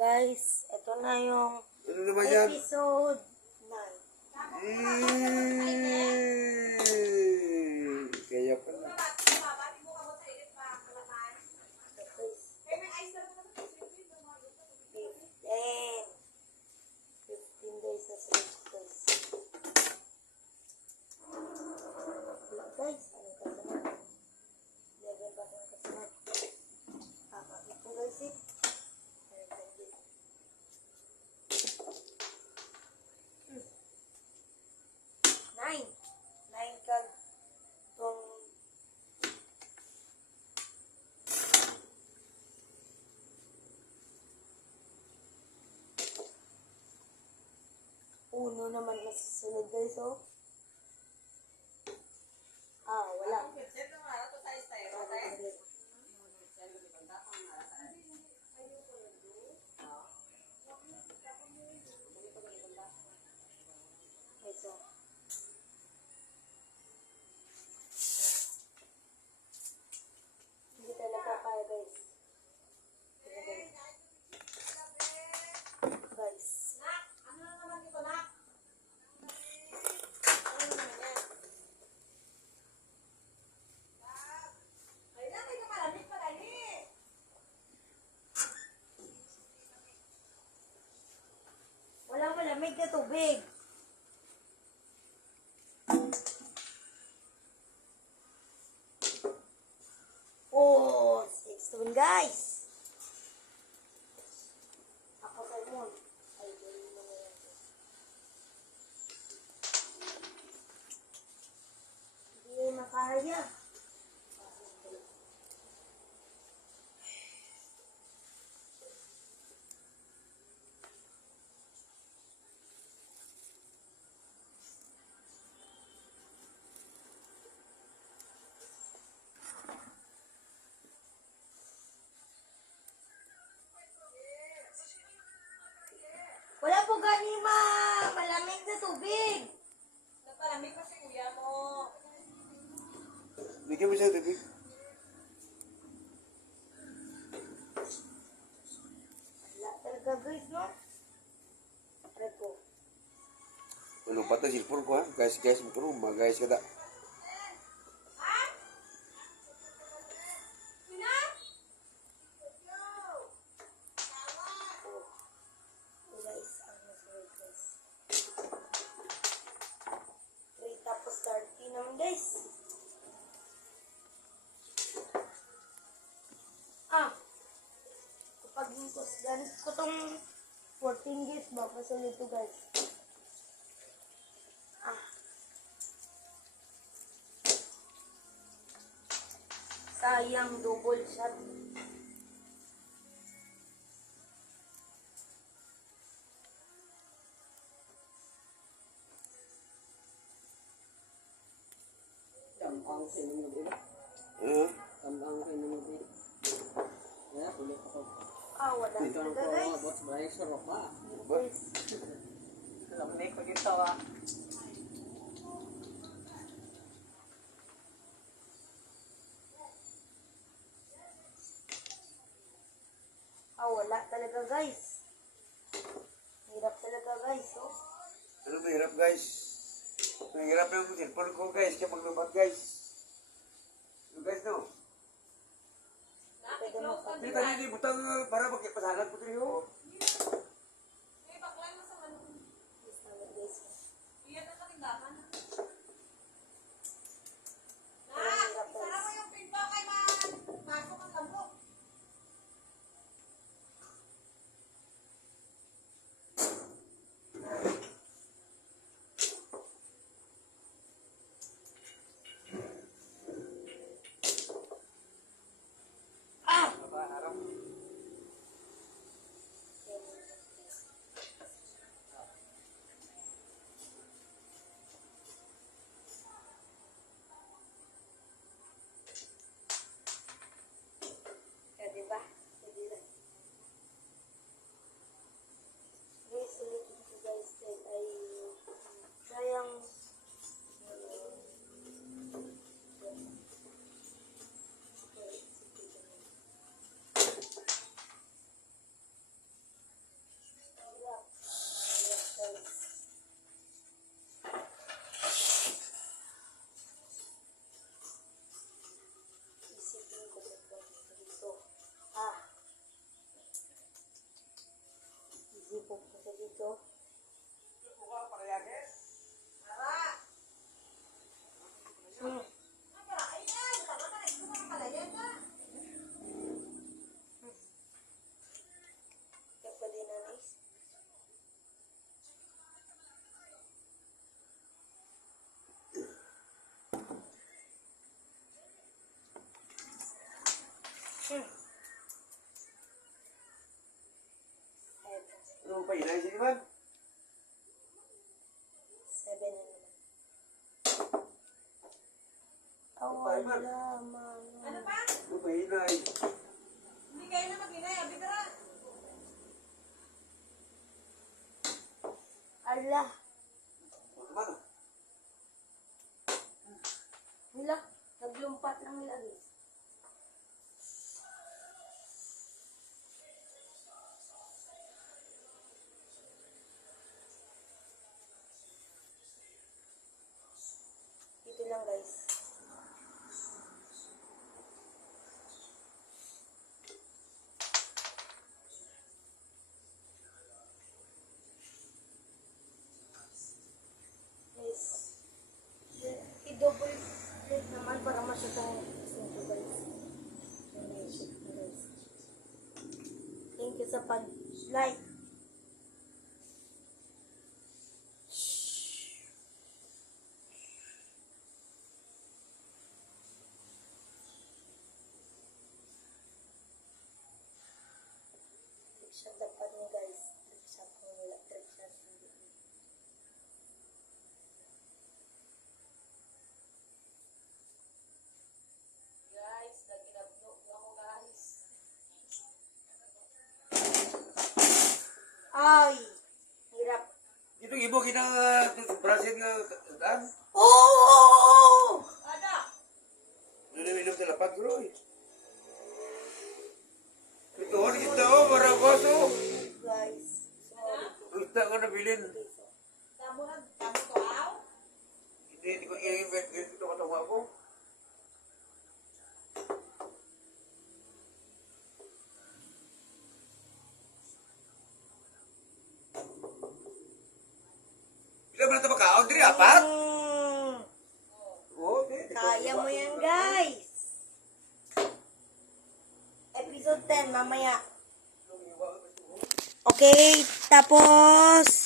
Guys, ito na yung Ano naman yan? episode 9. Kaya pala. 15 days na sila guys. Guys, anong kasunod? 11 pa ang kasunod. Kakabit ko guys eh. Nine kag tong uno naman masusunod guys oh. Wala. Ito. Hindi talaga kaya guys. Guys. Walang malamig na tubig. Oh, 6 guys. Ako sa mo. Ay, gawin mo na yan. Hindi makaya. Wala po gani malamig na tubig. Napalamig pa si kuya mo. Bigyan mo siya, David. Wala talaga guys, no? Aray ko. Ano pa ito, silpon ko ha? Guys, magkaruma. Guys, kada. Guys, ang nasulit guys. 3 tapos 30 naman guys. Kapag ganit ko tong 14 guys, mapasulit to guys. Sayang double shot. Gampang sa inyo din. Ano? Gampang sa inyo din. Kaya kulit ako. Wala Dito ang talaga pro, guys. boss ba yung sarap ba? Guys, Lamig ko dito ah. wala talaga guys. Hirap talaga guys, oh. Ano mahirap, guys? Mahirap yung silpon ko, guys. Kaya maglubat, guys. Ano, guys, no? Pwede mo pa. Hindi, tadi di butang para magkipasalan po rin, oh. May baklan mo sa manong. Guys, naman guys. Iyan ang katindahan. Hirap guys. Sarap mo yung pinto kay masok ang lamok. oh. Hmm. Kapag din na nice. Hmm. Ano pa yun? Ay, sige man. 7 na naman. Oh, Tayo, man. wala, man. Ano pa? Ano pa yun? Ay. Hindi kayo na mag-inay. Abi ka na. Ala. Ano naman? Nila, naglumpat lang nila, guys. Ito lang, guys. Guys, i-double click naman para masyadong ito, guys. Shake na, guys. Thank you sa pag-like. Trick shot dapat niyo, guys. Trick shot kung wala. Trick shot. Guys, nag-inablo ako guys. Ay! Hirap. Ito ibo kinang Brazil nga daan. Oh! Ada! Minum sa lapag bro. Ito kita oh para baso. Guys, sorry. Rusta ko na bilin. Tamo to aw? Hindi ko i-invent ito katawa ko. Bila ba na ito makaon? Diri apat? Mm, Oo, kaya mo yan, guys. Episode 10, mamaya. Okay, tapos